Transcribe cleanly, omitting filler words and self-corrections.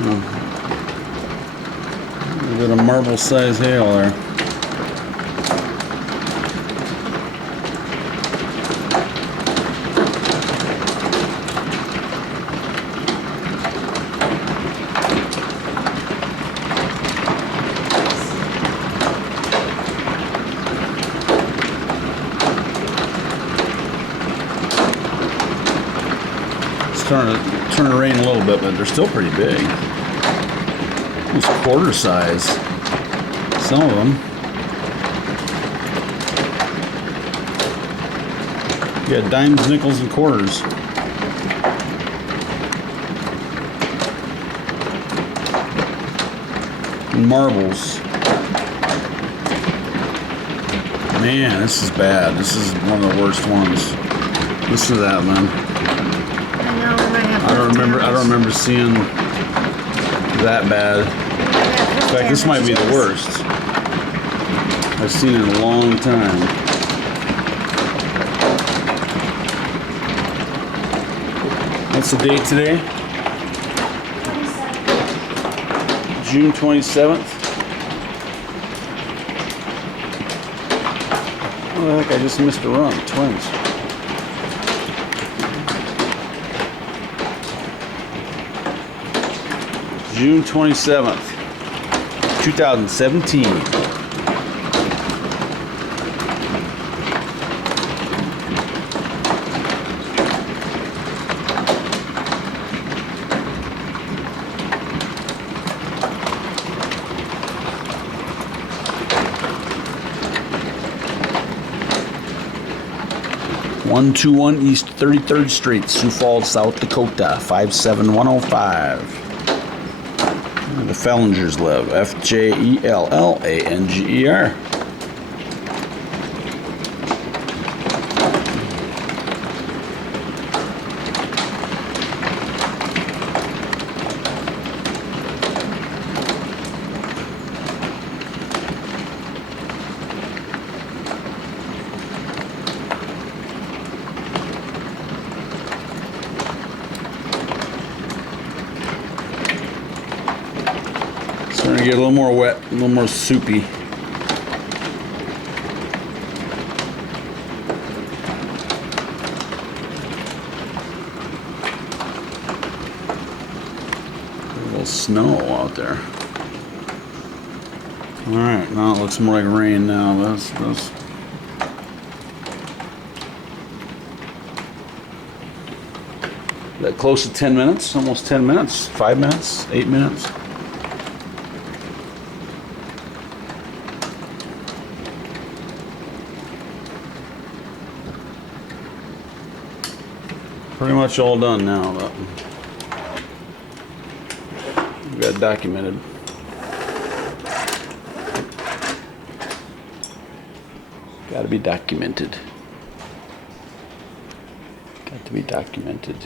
A bit of marble size hail there. Starting to rain a little bit, but they're still pretty big. Almost quarter size. Some of them. Yeah, dimes, nickels, and quarters. And marbles. Man, this is bad. This is one of the worst ones. Listen to that, man. I don't remember seeing that bad. In fact, this might be the worst I've seen in a long time. What's the date today? June 27th. Oh, the heck, I just missed a run. Twins. June 27th, 2017. (121) East 33rd Street, Sioux Falls, South Dakota, 57105. The Fellingers live. F-J-E-L-L-A-N-G-E-R. Starting to get a little more wet, a little more soupy. A little snow out there. Alright, now it looks more like rain now. That's that close to 10 minutes, almost 10 minutes, 5 minutes, 8 minutes. Pretty much all done now, but we got documented. Got to be documented. Got to be documented.